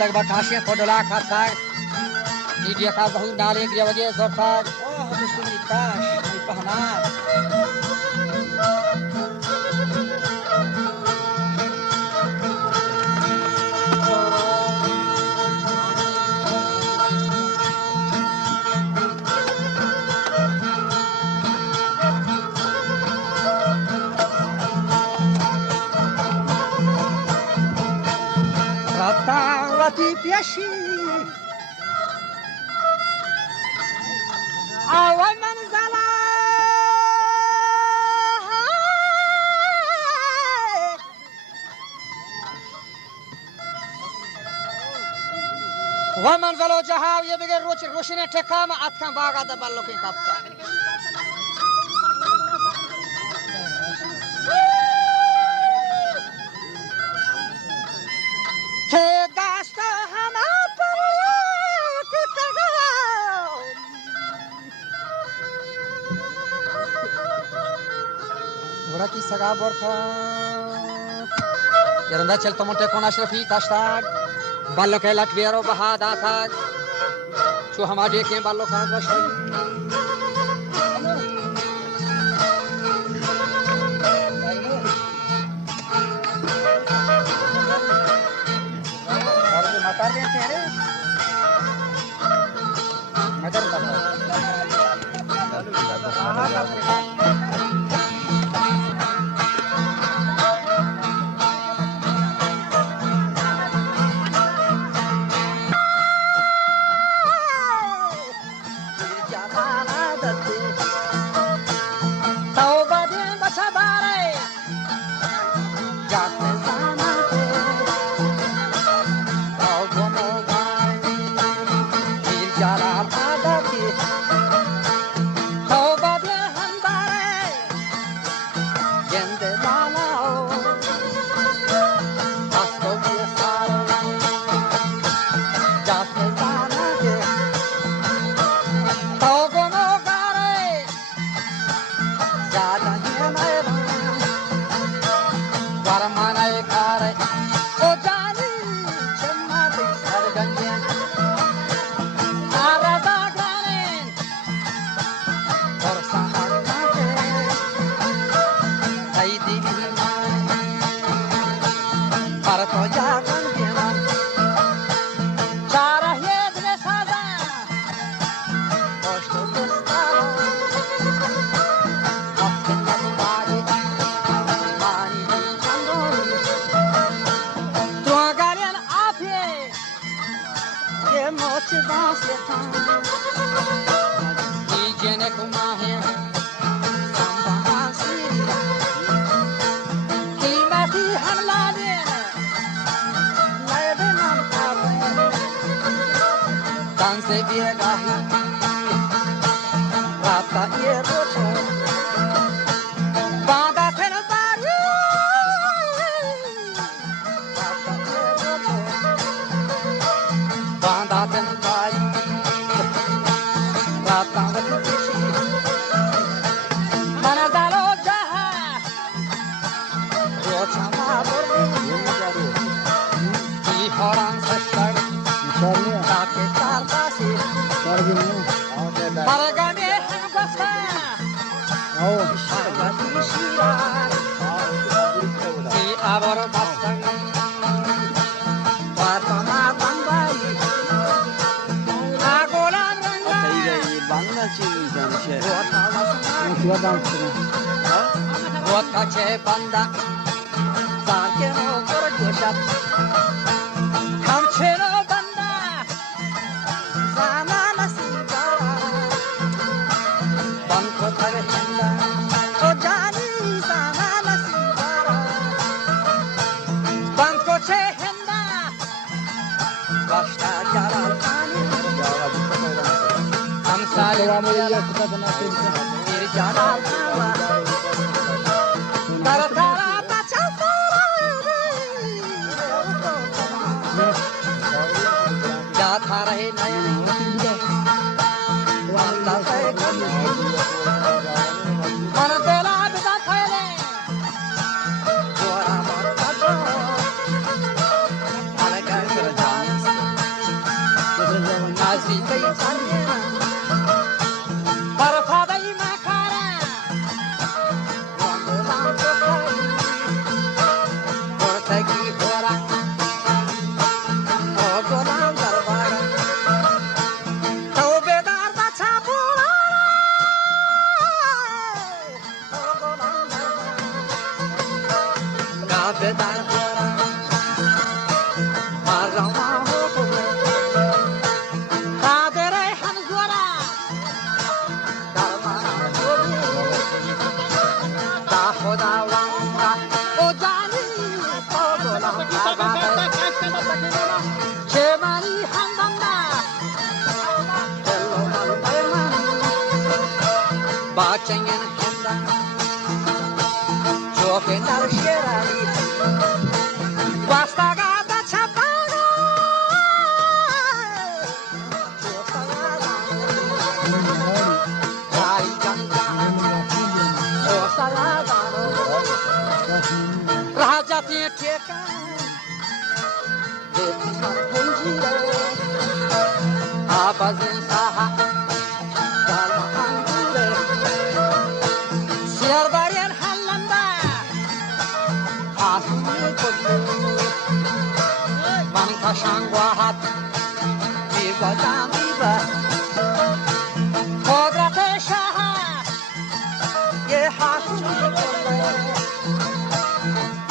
तक बकाशे फोडला खाताक मीडिया का बहुत डाले के वजह सरकार ओ मुस्लिम काश पहना Mati pieși Awai manzala Wa manzalo jahaw ye bege roshine tekama atkan baga da ballo ke kapta Ke dasta hama Ora ki saga borta Yeranda chelto monte kon ashrafi tashtag ballo ke latviero bahada tag Chu hamade ke ballo ka rashai matar de tere madar باچنین هندا چوکن در شیرانی واستا گاتا چپانا چوکا جای جنگا چوکا راجا ٹھیکا دیتی ہر پنجیرے آبازن ساہا جالما انگورے سیر بارین حلندا آسونی کلو من کشانگوا ہات میگا جامیبا قدرت شاہا یہ حاسونی کلو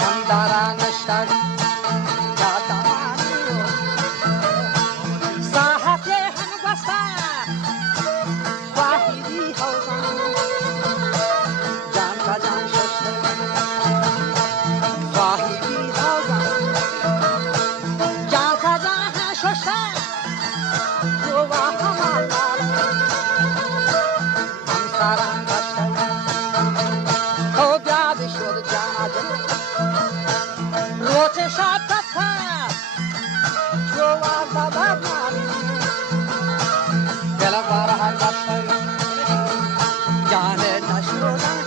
اندارا نشتر جاتا مانیو ساحت ہم گستا واحدی ہوزان جان کا جان ششتر واحدی ہوزان جان کا جان ششتر جو واحد مالال ہم ساران گشتر تو بیاد شد جانا جن روچه شاتتا جوار داداد مالی دل بارها گشتر جانه نشودن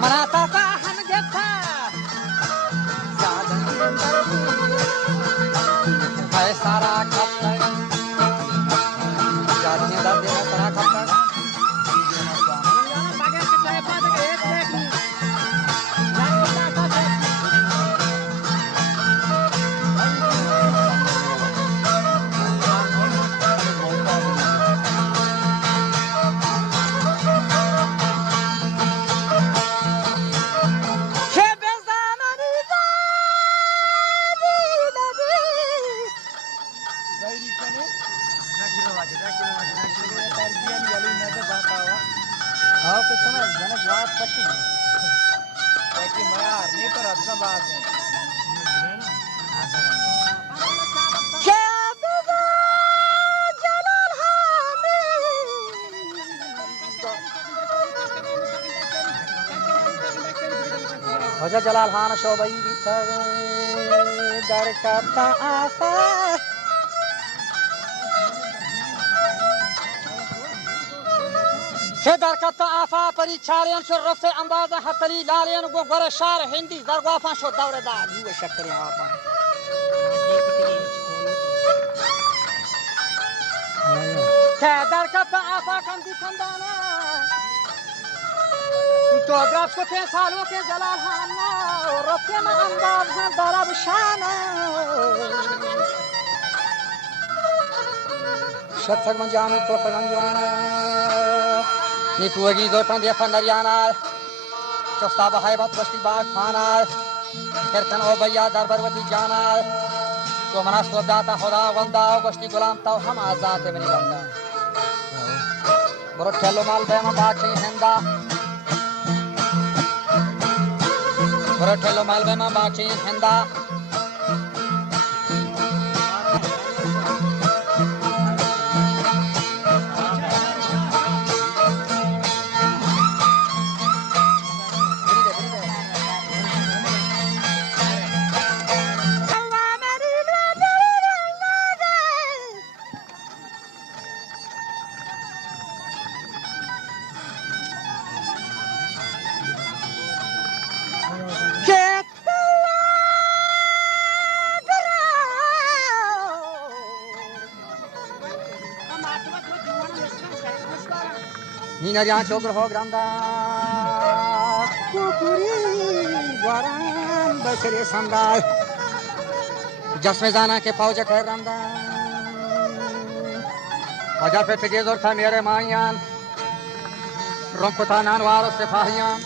منا تاتا هم گفتا زادن دردی های سارا کفتر جادنی دردی سارا کفتر وجه جلال خان شعبه‌ای بیتر در کتا آفا چه در کتا آفا پری چالین شد رفته اندازه حتری لالین و گوگر شهر هندی در گوافان شد دور دار یو شکری آفا چه در کتا آفا کندی کندانا تو اگراب کو 3 سالوں کے جلال خانہ رفتے میں انداز ہے درب شانہ شد سگمن جانو تو سگن جوانا نیتو اگی زورتان دیا فندریانا چستا بحیبت بشتی باغ خانا کرکن او بیا در بروتی جانا تو مناسب داتا خدا غندا بشتی غلام تو ہم آزاد منی بندا برو چلو مال بیما باچی ہندا Boratello Malbema Bachi Henda Ninarian chokro ho granda kukuri waran bakre sandal jasme jana ke fauj khair randa ajar pe tege zor tha mere maiyan romkota nan waro sipahiyan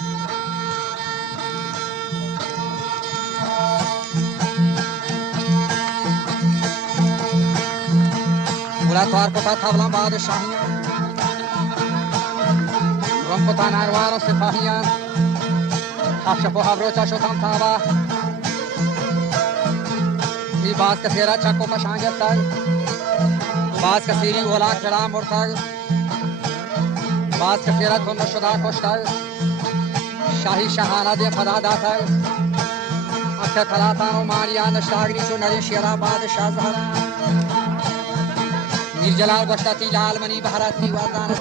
pura twar kota thavlan badshaahiyan Romkota narwaro sipahiyan Hafshapo havrocha shotam thava Hi baaz ka sera chakko ka shanget tag Baaz ka siri ola khela murtag बात कसेरा तो नशुदा कोश्ता शाही शहाना दे फदा दाता अक्का खलातानो मारिया नशागरी चो नरेश शेरा बादशाह जहरा मीर जलाल गोश्ताती लाल मनी भारती वादान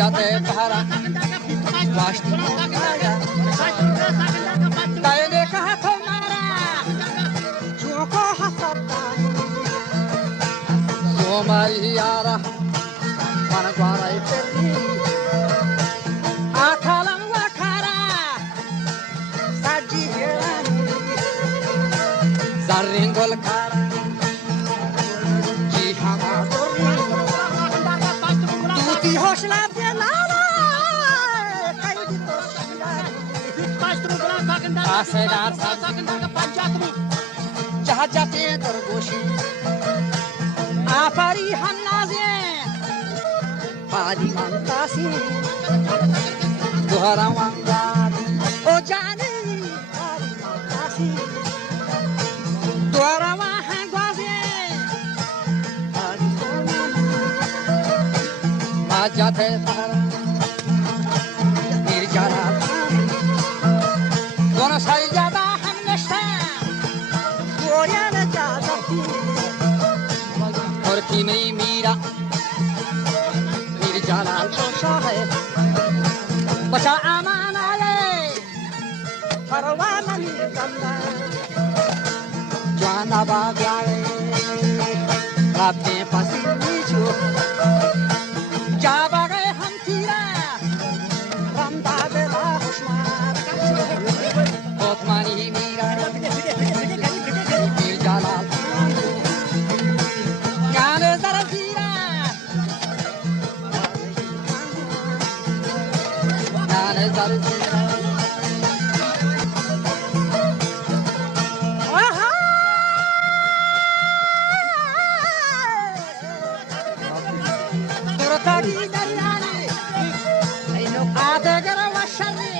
जाते पहाड़ा ने कहा तो मारा झोंको हंसता सोमारी यारा मन द्वारा इतनी आखालम वाखारा साजी हेरानी जरिंगोल खारा जी हमारा दूती हौसला आसेदार जहाँ जाते दरगोशी आफरी हम नाज़े पारी मंतासी दोहरा वांगार ओ जाने पारी मंतासी दोहरा वाहन ग्वाज़े पारी मंतासी आज जाते पहाड़ा मीर जलाल दोनों सारी ज्यादा हम नशा गोया न ज्यादा और की मेरी मीरा मीर जलाल कोशा है बचा आमान आले परवाना निकलना जाना बाग्याले अपने पसीने जो जा बागे हम तीरा रंदा बेला हुस्मार Osmani Mira, Mir Jalal, Gane Zarazira, Gane Zarazira. Turtagi Dariani, Adegara Washani.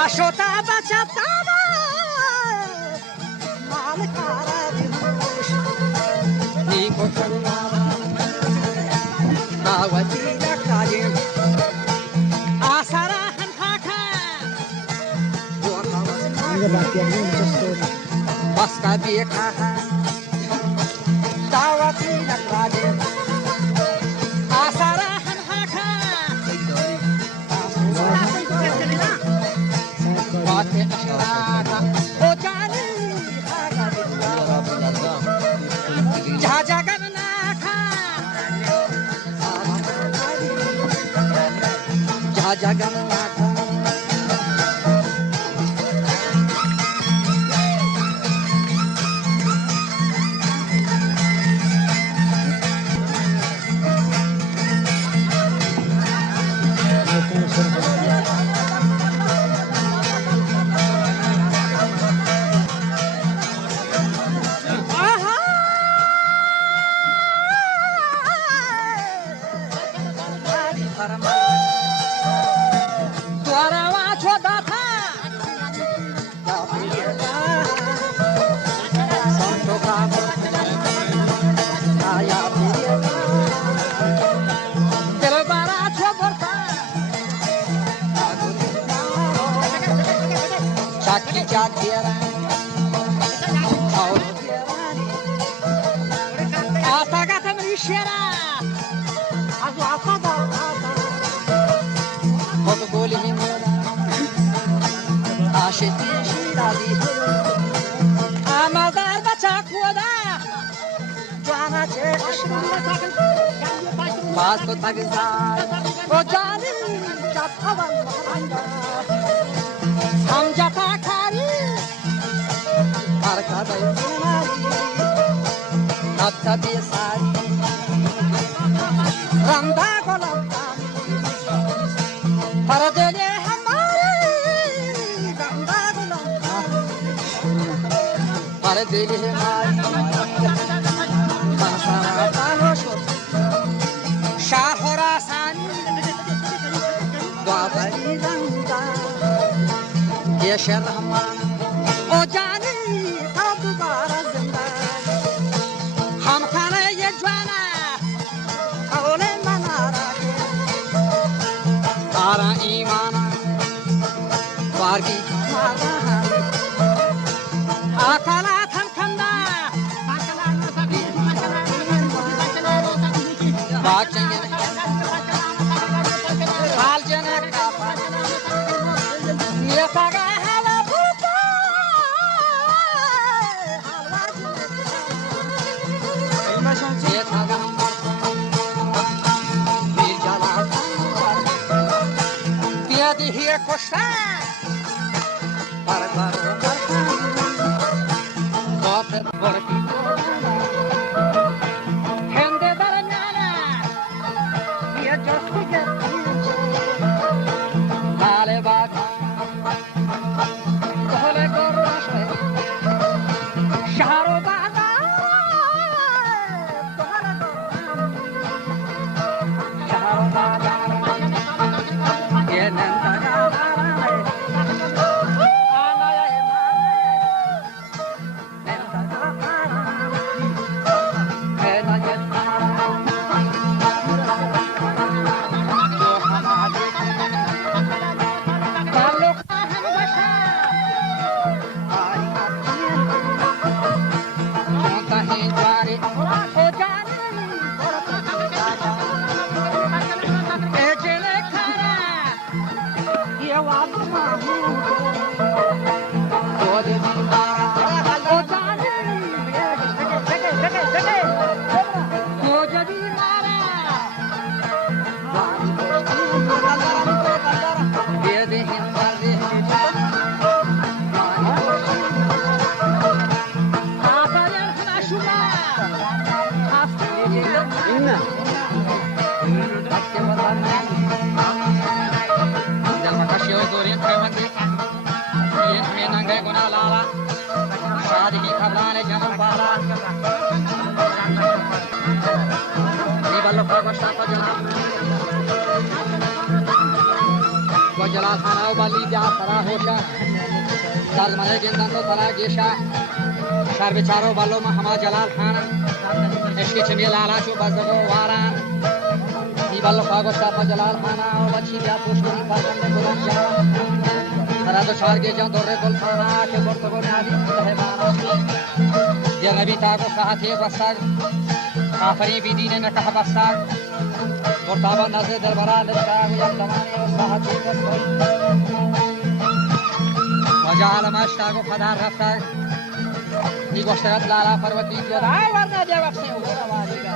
Ashota bachataba malkara dimush ni kochana awati nakali asara hanhaka baska dekha dawati nakali asara Jagannatha साकी जाग दिया और आसा का तमरी शेरा आजू आसा दा बहुत गोली ही मेरा आशिकी शिराजी आमदार बचा खुदा जाना चाहिए बात को तक ओ जानी जातावन हम जाता खारी हर का दई नाता बेसारी रंदा गोलम पर देले हमारे रंदा गोलम पर देले हमारे मनसारा तानो शाहरा सानी द्वाबरी रंगा ये शर्मान ओ जानी अब दोबारा जिंदा हम खाने ये ज्वाना औले मनारा के तारा ईमाना वारगी मारा आकाला थन खंदा बाचंगे हाल जनक ये पागा हवा भूता ये थागा वीर जाला पिया दी ही कोशा पर बाप बरकी हेंदे दरम्याना ये जस्ती के हाले बात तोले कोरश शहरो बादा तोले शहरो बादा ये नंदा जलाल खाना वाली जा सरा होशा साल मने जिंदन तो तला गेशा शार बेचारो वालों में हमा जलाल खाना इसकी चमिया लाला चो बजगो वारान ई वालों पागो शापा जलाल खाना और बच्ची या पुष्करी पागन में बुलान जा तरा तो शार के जान दौरे बोल खाना के बर्तगो में आदि है मारा ये नबी ताको कहा थे बस्तर आखरी बीदीने में कहा बस्तर مرتبا نزد درباران لشکر یک زمانی و ساحت چیز و جعل مشتاق و خدار رفتار نیگوشترد لالا فروتی جود ورنه دیو اپسی او برواریگا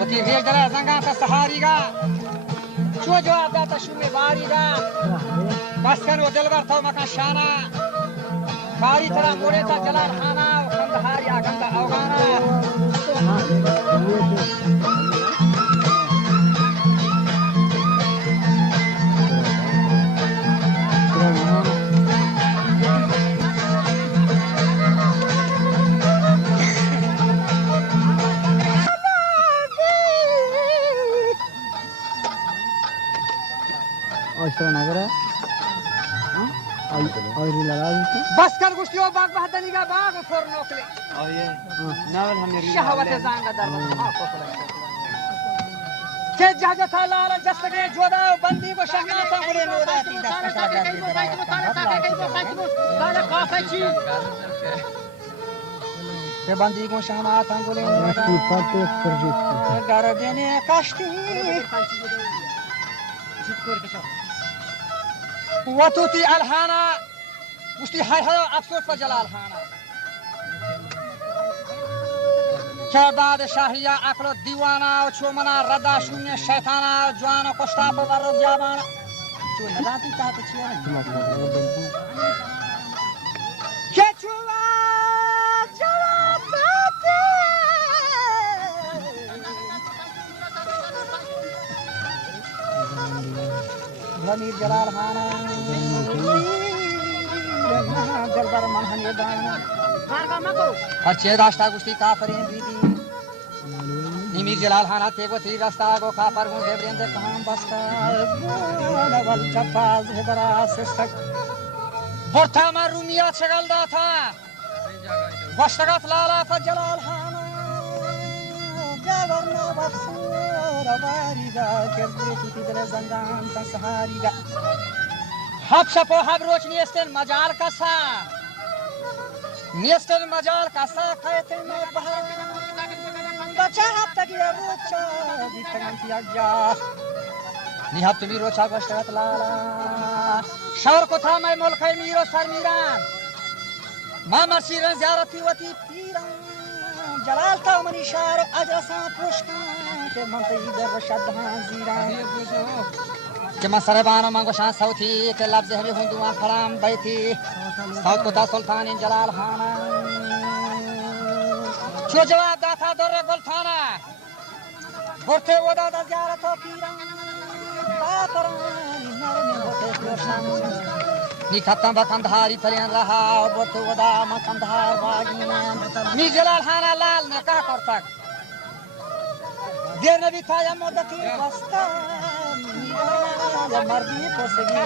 و تی ریج دره زنگان تا سهاریگا چو جواب داتا شومی باریگا بس کن و دلبر تو مکان شانا کاری ترا موڑے تا جلال خانا و خندهاری آگم تا اوغانا बस कर गुस्तियों बाग बहादनी का बाग फोर नोकले और ये नावल हमें शहवत जांगा दर के जागत लाल जस्तगे जोदा बंदी को शहना तंगुले नोदाती के बंदी को शहना तंगुले नोदाती घर देने कष्टी वतुती अलहाना उसकी हाय हाय अफसोस पर जलाल हाना के बाद शाहिया अकलो दीवाना छोमना रदा शून्य शैताना जवान कोष्टा पर वरो जावाना जो नदाती का तो छिया के छुआ जलाते भमीर जलाल हाना जलबर मनहन ये दाना अच्छे रास्ता गुस्ती काफरें बीती निमीर जलाल हाना तेगो ती रास्ता गो काफर गो देवरेंद्र कहां बस्ता नवल चपाल हेबरा सिस्तक बोरथा मा रूमिया छगलदा था बस्तगत लाला पर जलाल हाना गवर्ना बक्सर वारीगा केरले तुती दरे जंगान का सहारीगा हब शपो हब रोशनी एस्टेन मजाल कसा नेस्टल मजाल कसा कहते मैं बहार बचा हब तक ये रोचा दिखन किया जा निहब तुमी रोचा बस्तगत लाला शहर को था मैं मुल्क है मीरो सरमीरान मां मर्सीरन ज़ियारती वती पीरान जलाल था मनी शार अजरसा पुष्का के मंतई दर शद्धां जीरान के मसरबानो मंगो शान सौथी के लफ्ज़ हमें हुंदुआ फराम बैठी साउथ कोता सुल्तान जलाल हाना जो जवाब दाता दर्रे गुलथाना बोरथे वदा दा ज़ियारत हो पीरान बातरानी नरमी बोते कोशान नी खत्म बकंधारी तरियन रहा बोरथे वदा मकंधार बागियान मी जलाल हाना लाल ने का करतक देर नबी था या मोदती वस्ता मर्दी को सगी